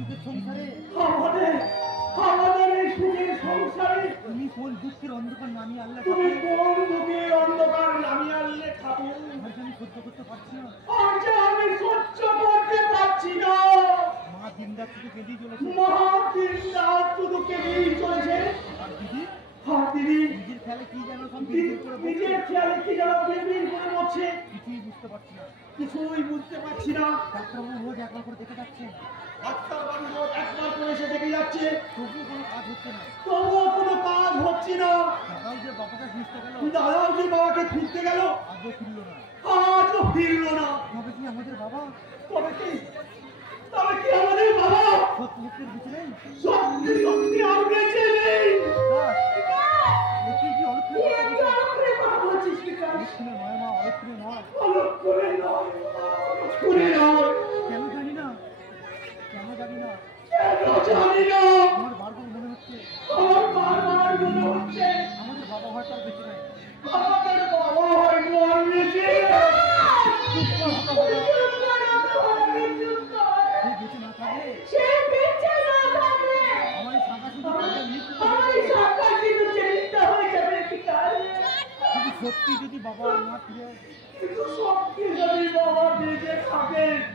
সুখের সংসারে আমাদের এই সুখের সংসারে তুমি কোন দুঃখের অন্ধকার নামিয়ে আনলে তুমি কোন দুঃখের অন্ধকার নামিয়ে আনলে ঠাকুর আজ আমি সহ্য করতে পারছি না আজ আমি সহ্য করতে পারছি না মা দিন রাত শুধু কেঁদেই চলেছে মা দিন রাত শুধু কেঁদেই চলেছে আর দিদি নিজের খেয়ালে কি যেন সব নিজের খেয়ালে কি যেন বিড়বিড় করে বলছে কিছুই বুঝতে পারছি না ডাক্তারবাবু রোজ একবার করে দেখে যাচ্ছে ডাক্তারবাবু রোজ একবার করে এসে দেখে যাচ্ছে তবুও কোনো কাজ হচ্ছে না দাদাও যে বাবাকে খুঁজতে গেল আজও ফিরলো না তবে কি আমাদের বাবা সত্যি বেঁচে নেই সত্যি আর বেঁচে নেই কি অলক্ষণে কথা বলছিস নয় মা অলক্ষণে নয় কেন জানি না আমার বারবার মনে হচ্ছে আমাদের বাবা হয়তো আর বেঁচে নেই বেঁচে না থাকলে আমার এই শাখা শুধু সত্যি যদি বাবা না ফিরে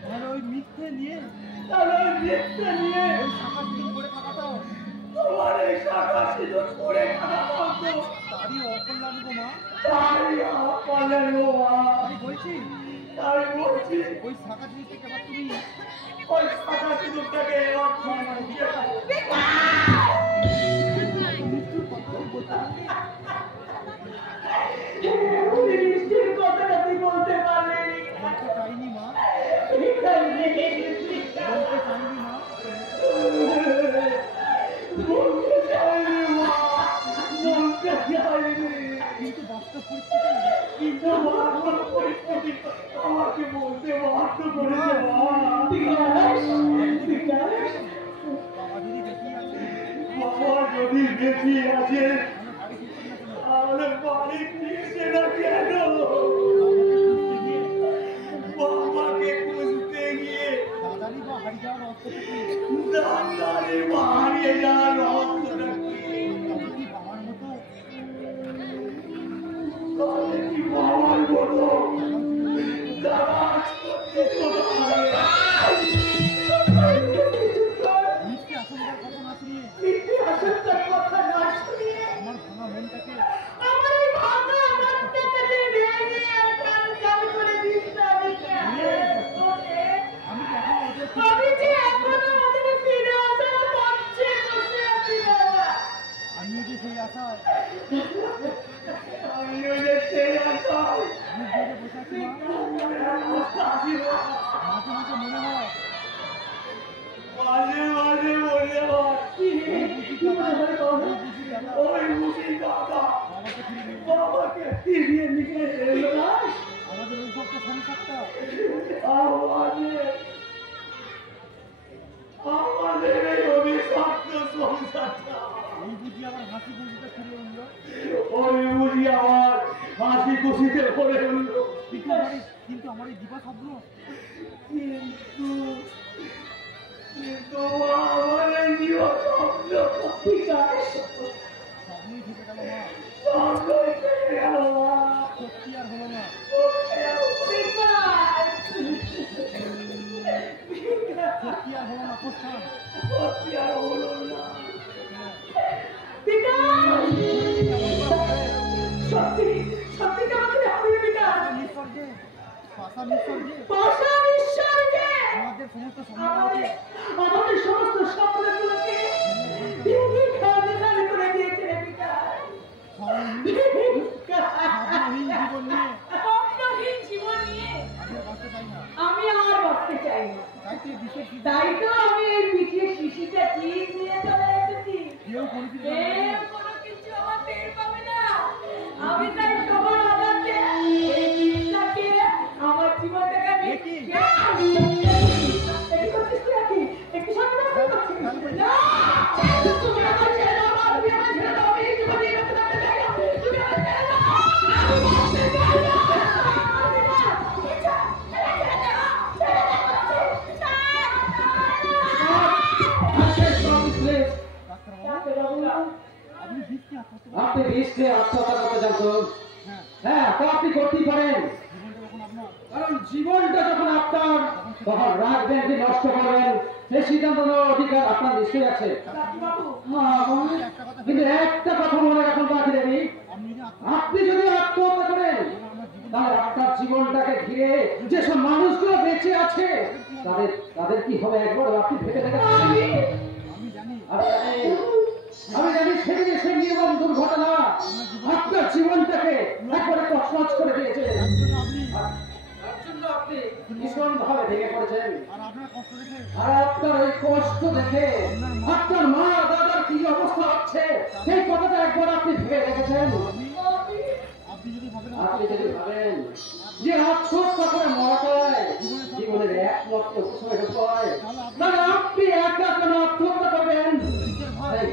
তাহলে ওই মিথ্যে নিয়ে ওই শাখা শুধু করে থাকাটাও তারই অকল্যাণ গো মা আমি বলছি ওই শাখা জিনিস থেকে আবার তুমি মৃত্যুর কথা বলতে বলতে পারলেনি বলতে চাইনি মা কিন্তু বাস্তব পরিস্থিতি আমাকে বলতে বাধ্য করেছে বাবা যদি বেশি আছে বাবা যদি বেশি আছে তাহলে বাড়ি ফিরছে না কেন বাবাকে খুঁজতে গিয়ে দাদারি বা হারিয়ে যাওয়ার অর্থ থেকে হারিয়ে যাওয়ার অর্থটা কি বাবার মতো বাবার মতো মিথ্যে আশঙ্কার কথা না শুনিয়ে আমার ভাঙা মনটাকে আমিও যে সেই আশায় বসে আছি মাঝে মাঝে মনে হয় বাবাকে ফিরিয়ে নিয়ে এলো আমাদের ওই সব সংসারটা আমাদের এই অভিশপ্ত সংসারটা ওই বুঝি আবার হাসি খুশিতে ফিরে উঠলো ওই বুঝি আমার হাসি খুশিতে ভরে উঠলো কিন্তু আমার এই দিবা স্বপ্ন কিন্তু আমার এই দিবা স্বপ্ন স্বপ্নই থেকে গেল মা স্বপ্নই থেকে গেল মা সত্যি আর হলো না সত্যি আর হলো না প্রস্থান সত্যি আর হলো না সত্যি সত্যি আমাদের হবে বিকাশ নিঃস্বর্গে আমাদের সমস্ত সম্মানকে আমাদের সমস্ত স্বপ্নগুলোকে খালি করে দিয়েছে জীবন নিয়ে আমি আর বাঁচতে চাই না তাই তো আমি এই বিশেষ শিশিটা ঠিক নিয়ে চলে এসেছি কেউ কোনো কিছু আমার টের পাবে না আমি তাই সবার আদালতে এই জিনিসটাকে আমার জীবনটাকে একটু সামনে না তুমি আমার ছেলে আমার ছেলে আমি জীবনে তুমি আমার ছেলে নিশ্চয়ই আত্মহত্যা করতে চান তো? হ্যাঁ, তো আপনি করতেই পারেন, কারণ জীবনটা যখন আপনার তখন রাখবেন কি নষ্ট করবেন সেই সিদ্ধান্ত নেওয়ার অধিকার আপনার নিশ্চয়ই আছে। কিন্তু একটা কথা মনে রাখুন বাকি দেবী, আপনি যদি আত্মহত্যা করেন তাহলে আপনার জীবনটাকে ঘিরে যেসব মানুষগুলো বেঁচে আছে তাদের কি হবে একবার আপনি ভেবে দেখেছেন? আমি জানি সেদিকে সে নির্মম দুর্ঘটনা আপনার জীবনটাকে একবারে তছনছ করে দিয়েছে। তার জন্য আপনি ভীষণ ভাবে ভেঙে পড়েছেন। আর আপনার ওই কষ্ট দেখে আপনার মা দাদার কি অবস্থা হচ্ছে সেই কথাটা একবার আপনি ভেবে দেখেছেন? আপনি যদি ভাবেন যে আত্মহত্যা করে মরাটাই জীবনের একমাত্র উপায়, তাহলে আপনি একা কেন আত্মহত্যা করবেন?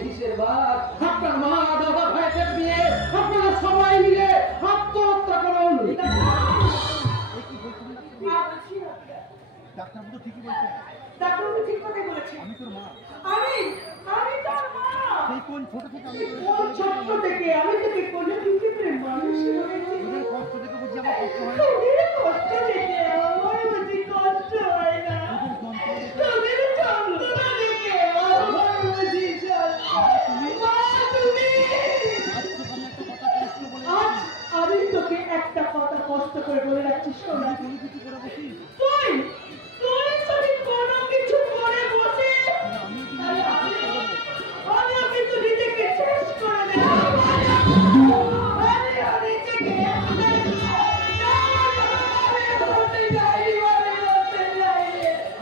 কিসের ভাত? আপনার মা দাদা ভাইদের নিয়ে আপনারা সবাই মিলে আত্মহত্যা করুন। ডাক্তারবাবু ঠিকই বলছেন। ডাক্তারবাবু ঠিক কথাই বলেছেন। আমি তোর মা। আমি তোর মা। সেই কোন ছোট থেকে আমি তোকে কোলে পিঠে করে মানুষ করেছি। তোদের কষ্ট দেখে বুঝি আমার কষ্ট হয়। তোদের কষ্ট দেখে আমার বুঝি কষ্ট হয় না। তোদের যন্ত্রণা দেখে আমার বুঝি আজ আমি তোকে একটা কথা কষ্ট করে বলে রাখছি, শোনা। তুই কোনো কিছু করে বসে আমি কিন্তু নিজেকে শেষ করে দেব।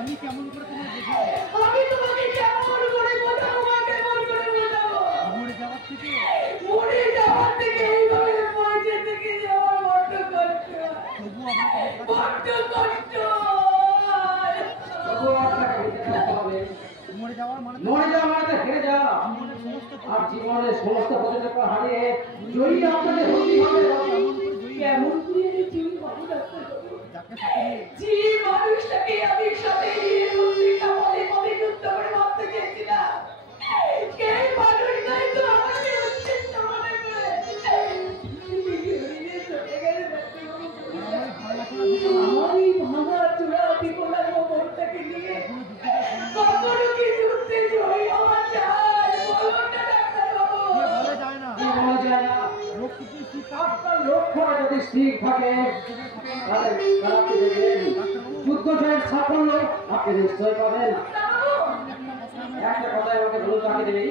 আমি কেমন করে তোমার বোঝাবো? আমি তোমাকে কেমন করে বোঝাবো? কেমন করে বোঝাবো? মরে যাওয়ার থেকে এইভাবে পয়সা থেকে যাওয়া বড্ড কষ্ট। তবু আপনাকে বড্ড কষ্ট। তবুও আপনাকে বেঁচে থাকতে হবে। মরে যাওয়ার মানে হেরে যাওয়া আর জীবনের সমস্ত প্রতিযোগিতা হারিয়ে জয়ী আপনাকে হতেই হবে। কেমন করে তুই ভালো ডাক্তারবাবু? যাকে সাথে নিয়ে যে মানুষটাকে আমি সাথে নিয়ে প্রত্যেকটা পদে পদে যুদ্ধ করে মারতে চেয়েছিলাম, সেই মানুষটাই তো আমাকে উচ্ছিষ্ট মনে করে চলে গেল। আমার এই ভাঙা চূড়া বিকলাঙ্গ মনটাকে নিয়ে কখনো কি যুদ্ধে জয়ী হওয়া যায়? বলো না ডাক্তারবাবু। বলা যায় না। কি বলা যায় না? লোক কিছু ঠিক আপনার লক্ষ্য যদি স্থির থাকে তাহলে আপনি দেখবেন যুদ্ধ জয়ের সাফল্য আপনি নিশ্চয় পাবেন। একটা কথাই আমাকে বলুন তাকে দেবেই,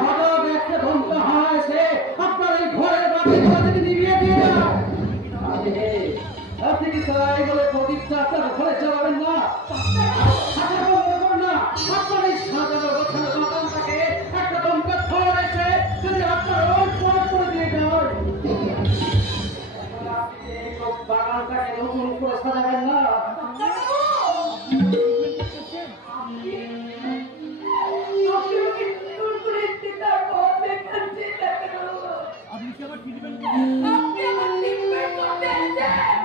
হঠাৎ একটা ধমকা হাসে আপনার এই ঘরের বাতিটা থেকে নিভিয়ে দিয়ে আপনি কি তাই বলে প্রদীপটা আপনার ঘরে চালাবেন না? আপনার এই সাজানো গোছানো দোকানটাকে একটা ধমকা খাওয়া রয়েছে যদি আপনার ওই পথ করে দিয়ে যান, বাগানটাকে নতুন করে সাজাবেন না। আপনি কি আমার ট্রিটমেন্ট করবেন?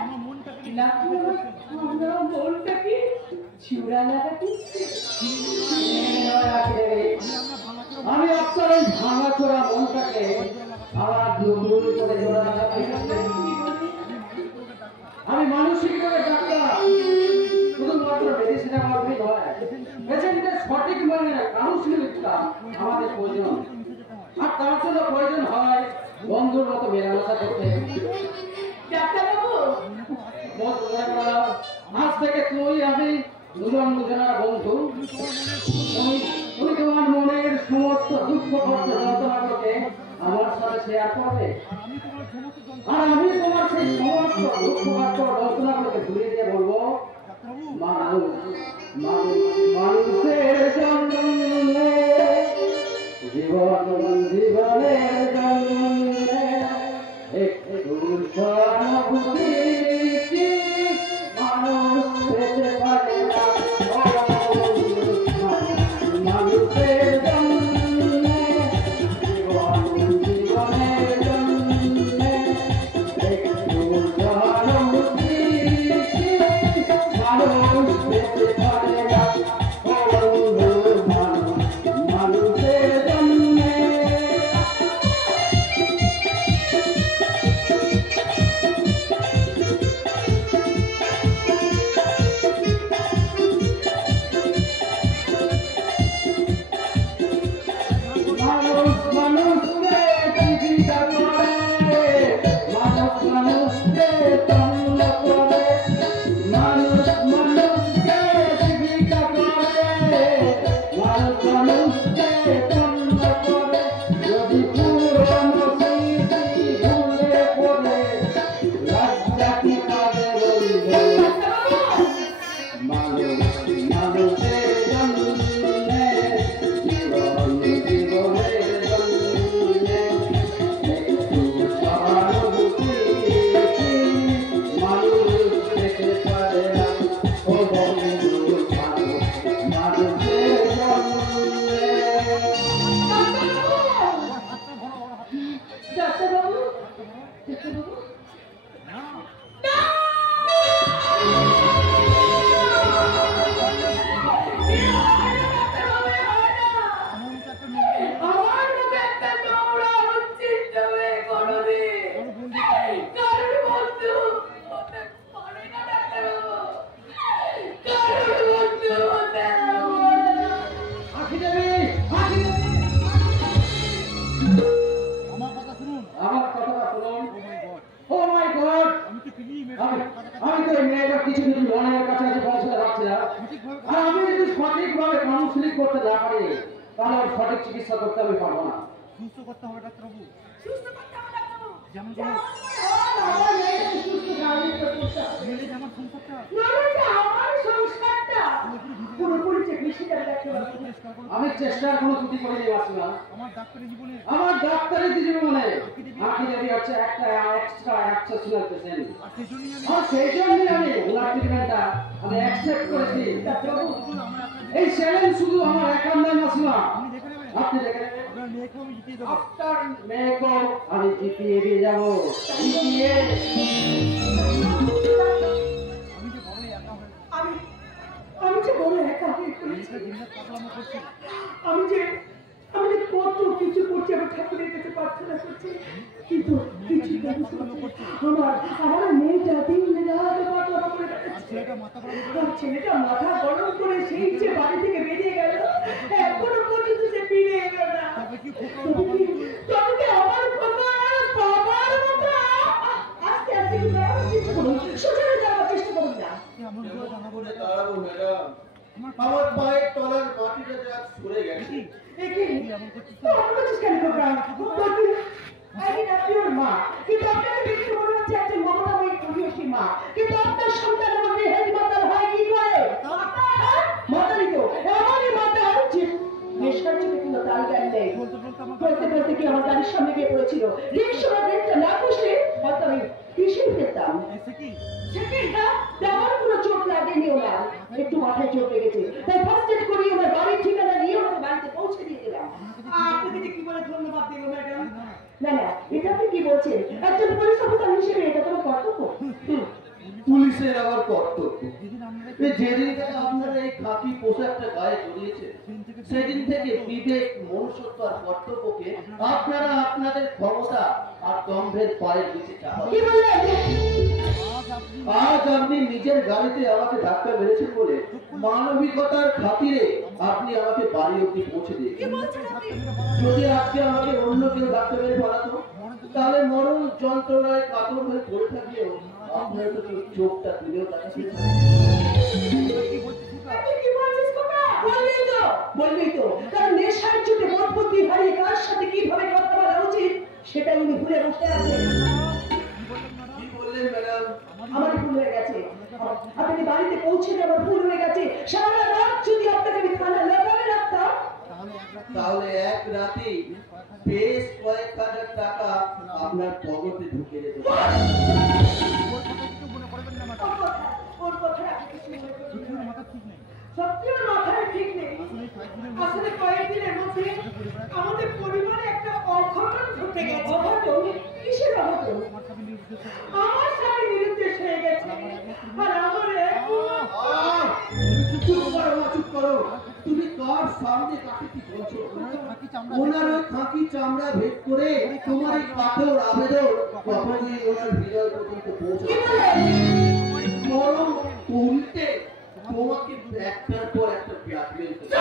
আমার মনটাকে আমি আপনার ওই ভাঙাচোরা মনটাকে আবার নতুন করে জোড়া লাগাতে আমি মানসিকভাবে ডাক্তার, শুধুমাত্র মেডিসিনের মাধ্যমে নয়, পেশেন্টের সঠিক মানে কাউন্সিলিংটা আমাদের প্রয়োজন। আর তার জন্য প্রয়োজন হয় বন্ধুর মতো মেলামেশা করতে। আজ থেকে তুই আমি দুজনের বন্ধু। তুমি তোমার মনের সমস্ত দুঃখ কষ্ট যন্ত্রণাগুলোকে আমার সাথে শেয়ার করবে, আর আমি তোমার সেই সমস্ত দুঃখ কষ্ট যন্ত্রণাগুলোকে ভুলে দিয়ে বলবো মানুষের জন্য জীবনের জন্য একটু সহানুভূতি মানুষ পেতে পারে না। মানুষের জন্য জীবনের জন্য একটু সহানুভূতি মানুষ পেতে পারে না। কিছু কিছু মনের কাছাকাছি পৌঁছতে পারছি না। আর আমি যদি সঠিকভাবে কাউন্সিলিং করতে না পারি তাহলে ওর সঠিক চিকিৎসা করতে আমি পারবো না। সুস্থ করতে হবে ডাক্তারবাবু। সুস্থ করতে হবে ডাক্তারবাবু। যেমন যেমন আমার মেয়েটাকে সুস্থ স্বাভাবিক করতে হবে। মেয়েদের আমার সংসারটা নইলে যে আমার সংসারটা পুরোপুরি চিকিৎসা দেখতে হবে। আমি চেষ্টার কোনো ত্রুটি করিনি মাসিমা। আমার ডাক্তারের জীবনে আমার ডাক্তারের জীবনে আঁকি দেবী হচ্ছে একটা এক্সট্রা এক্সেপশনাল পেশেন্ট। আর সেজন্যই আমি আর সেই জন্যই আমি ওনার ট্রিটমেন্টটা আমি অ্যাকসেপ্ট করেছি। এই চ্যালেঞ্জ শুধু আমার একার নয় মাসিমা, আপনি দেখে নেবেন। আপনি দেখে নেবেন। আপনার মেয়েকেও আমি জিতিয়ে দেবো। আপনার মেয়েকেও আমি জিতিয়ে দিয়ে যাবো। জিতিয়ে আমি যে বড় একা হয়ে আমি আমি যে বড় একা হয়ে পড়েছি। মেয়েকে দিনরাত পাগলামো করছি। আমি যে কত কিছু করছি, আমি ঠাকুরের কাছে প্রার্থনা করছি, কিন্তু কিছু আমার মেয়েটা দিন রাত পাগলামো করে আর বেড়াচ্ছে। ছেলেটা মাথা গরম করে আর ছেলেটা মাথা গরম করে সেই যে বাড়ি থেকে বেরিয়ে গেল, এখনো পর্যন্ত সে ফিরে এলো না। তবে কি খোকা তবে কি আমার খোকা বাবার মতো আস্তে আস্তে কি যাওয়ার চেষ্টা করুন, সোজা হয়ে যাওয়ার চেষ্টা করুন না। এমন করে জানাবো বলে দাঁড়াবো ম্যাডাম, আমার পায়ের তলার মাটিটা যা সরে গেছে। একই এমন করছিস তো আমরা just কেন খোকা বলছি আমি না পিওর মা, কিন্তু আপনাকে দেখতে মনে হচ্ছে একজন মমতাময়ী গৃহবধূ মা, কিন্তু আপনার সন্তান আমার হেড মাতাল হয় কি করে? মাতালি তো এমনই মাতাল যে নেশার চোখে কোনো তাল জ্ঞান নেই। বলতে বলতে আমার বলতে বলতে কি আমার গাড়ির সামনে গিয়ে পড়েছিল, ঠিক সময় ব্রেকটা না বসলে হয়তো আমি পিছিয়ে ফেলতাম। এসে কি সেকেন্ডটা তেমন কোনো চোট লাগেনি ওনার, একটু মাথায় চোট লেগেছে, তাই ফার্স্ট এড করিয়ে ওনার বাড়ির ঠিকানা নিয়ে ওনাকে বাড়িতে পৌঁছে দিয়ে দিলাম। আপনাকে যে কি বলে ধন্যবাদ দেবো ম্যাডাম? না না, এটা আপনি কি বলছেন? একজন পুলিশ অফিসার হিসেবে এটা তোমার কর্তব্য। পুলিশের আবার কর্তব্য। যেদিন আমরা এই যেদিন থেকে আপনারা এই খাকি পোশাকটা গায়ে জড়িয়েছে, সেদিন থেকে বিবেক, মনুষ্যত্ব আর কর্তব্যকে আপনারা আপনাদের ক্ষমতা আর দম্ভের পায়ের নিচে চাপান। কি বললেন? আজ আপনি আজ আপনি নিজের গাড়িতে আমাকে ধাক্কা মেরেছেন বলে মানবিকতার খাতিরে আপনি আমাকে বাড়ি অব্দি পৌঁছে কি দিয়েছেন। বলছেন আপনি? যদি আজকে আমাকে অন্য কেউ ধাক্কা মেরে পালাতো, তাহলে মরণ যন্ত্রণায় কাতর হয়ে পড়ে থাকলেও আপনার তো চোখটা তুলেও তাকাচ্ছেন। কি বলছিস খোকা? আপনি কি বলছিস খোকা? বলবেই তো, কারণ নেশার চোটে বোধ বুদ্ধি হারিয়ে কার সাথে কিভাবে কথা বলা উচিত সেটা উনি ভুলে বসে আছেন। কি বললেন ম্যাডাম? আমার ভুল হয়ে গেছে, আপনাকে বাড়িতে পৌঁছে দিয়ে আমার ভুল হয়ে গেছে। সারা রাত যদি আপনাকে আমি থানা লাগামে রাখতাম, তাহলে এক রাতে বেশ কয়েক হাজার টাকা আপনার পকেটে ঢুকে যেত। ওর কথা কিছু মনে করবেন না ম্যাডাম। ওর কথা আপনি শুনে সত্যি ওর মাথা ঠিক নেই। সত্যি ওর মাথায় ঠিক নেই। আসলে কয়েকদিনের মধ্যে আমাদের পরিবারে একটা অঘটন ঘটে গেছে। অঘটন? কিসের অঘটন? আমার স্বামী নিরুদ্দেশ হয়ে গেছে। আমার স্বামী নিরুদ্দেশ হয়ে গেছে, আর আমার চুপ করো না, চুপ করো। তুমি কার সামনে কাকে কি বলছো? খাকি চামড়া ওনার ওই খাঁকি চামড়া ভেদ করে তোমার এই কাঠোর আবেদন কখনোই ওনার হৃদয় পর্যন্ত পৌঁছাবে কি না। বলেন? বরং উল্টে তোমাকে একটার পর একটা ব্ল্যাকমেল করবে।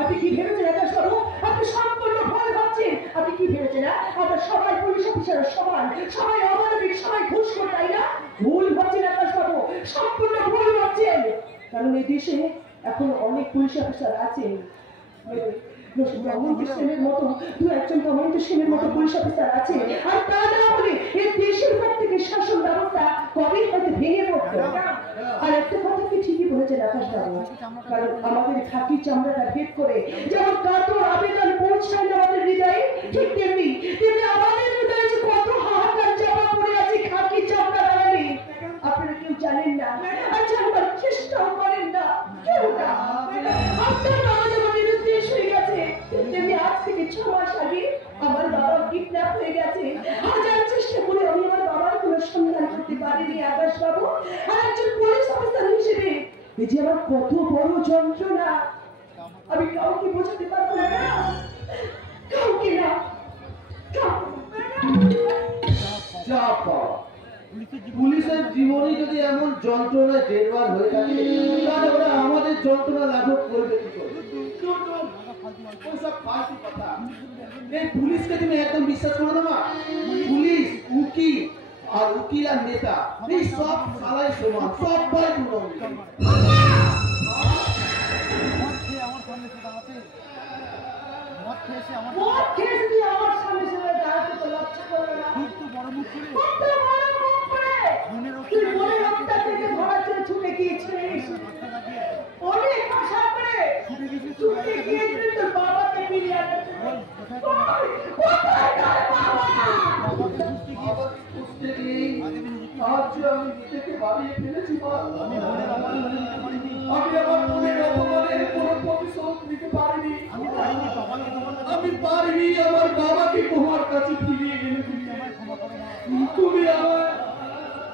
আপনি কি ভেবেছেন এটা সরু? আপনি সম্পূর্ণ ভুল ভাবছেন। আপনি কি ভেবেছেন আমরা সবাই পুলিশ অফিসার সমান, সবাই অমানবিক, সবাই ঘুষখোর, তাই না? ভুল ভাবছেন এটা সরু, সম্পূর্ণ ভুল ভাবছেন। কারণ এই দেশে এখন অনেক পুলিশ অফিসার আছেন, গভর্নমেন্ট সিস্টেমের মতো দু একজন গভর্নমেন্ট সিস্টেমের মতো পুলিশ অফিসার আছে, আর তা না হলে এই দেশের পর থেকে শাসন ব্যবস্থা কবেই হয়তো ভেঙে পড়তো। আর একটা কথা কি ঠিকই বলেছেন আকাশ বাবু, কারণ আমাদের খাকি চামড়াটা ভেদ করে যেমন কাতর আবেদন পৌঁছায় না আমাদের হৃদয়ে, ঠিক তেমনি তেমনি আমাদের হৃদয়ে যে কত হাহাকার চাপা পড়ে আছে খাকি চামড়া বানালে আপনারা কেউ জানেন না, আর জানবার চেষ্টাও করেন না, কেউ না। আপনার বাবা যেমন নিরুদ্দেশ হয়ে গেছে, তেমনি আজ থেকে 6 মাস আগে আমার বাবা কিডন্যাপ হয়ে গেছে। হাজার চেষ্টা করে আমি আমার বাবার কোনো সন্ধান করতে পারিনি আকাশ বাবু। আর একজন পুলিশ অফিসার হিসেবে এই যে আমার কত বড় যন্ত্রণা আমি কাউকে বোঝাতে পারবো না, কাউকে না, যা পাও। পুলিশের জীবনে যদি এমন যন্ত্রণায় জেরবার হয়ে থাকে, তাহলে ওরা আমাদের যন্ত্রণা লাঘব করবে কি করে? ওসব ফালতু কথা। এই পুলিশকে তুমি একদম বিশ্বাস করো না মা। পুলিশ, উকিল আর উকিল আর নেতা এই সব সালাই সমান, সব ভাই দুরঙ্গি। মদ খেয়ে যদি আমার সামনে সামনে দাঁড়াতে তো লজ্জা করে না? কত বড় মুখ করে! তুই মনের রক্তটা থেকে ধরার জন্য ছুটে গিয়েছিলিস। অনেক আশা করে ছুটে গিয়েছিলি তোর বাবাকে ফিরিয়ে আনতে। কোথায় তোর বাবা? আমাকে খুঁজতে গিয়ে আজ যে আমি নিজেকে বাড়িয়ে ফেলেছি মা। আমি আমার মনের অপমানের কোনো প্রতিশোধ নিতে পারিনি। আমি পারিনি আমার বাবাকে তোমার কাছে ফিরিয়ে এনে দিতে। তুমি আমার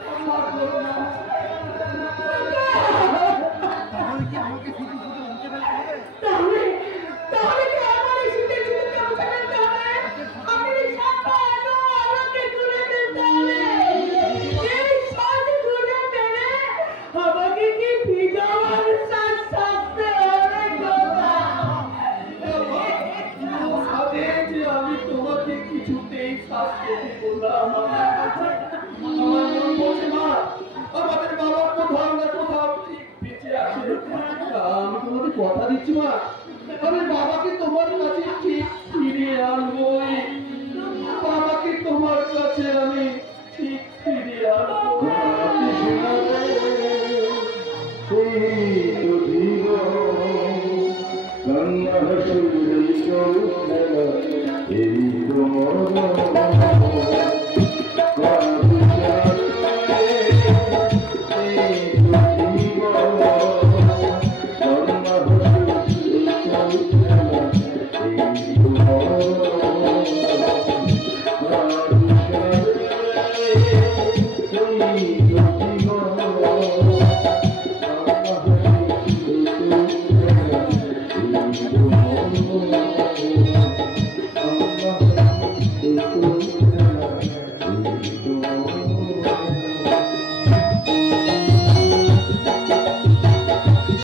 ক্ষমা করো না। তাহলে কি আমার এই শীতের ছুটিতে মুছে ফেলতে হবে? আমি সামান্য আমাকে তুলে ফেলতে হবে। এই সাজ তুলে ফেলে আমাকে কি বিধবার শাস্তি হবে গোটা? আগে যে আমি তোমাকে কিছুতেই শাস্তি দেব না। আমার মন বলছে মা, আমাদের বাবার কোথাও না কোথাও ঠিক বেঁচে আছে। আমি তোমাকে কথা দিচ্ছি মা, আমি বাবাকে তোমার কাছে ঠিক ফিরিয়ে আনবোই। বাবাকে তোমার কাছে আমি ঠিক ফিরিয়ে আনবো। এই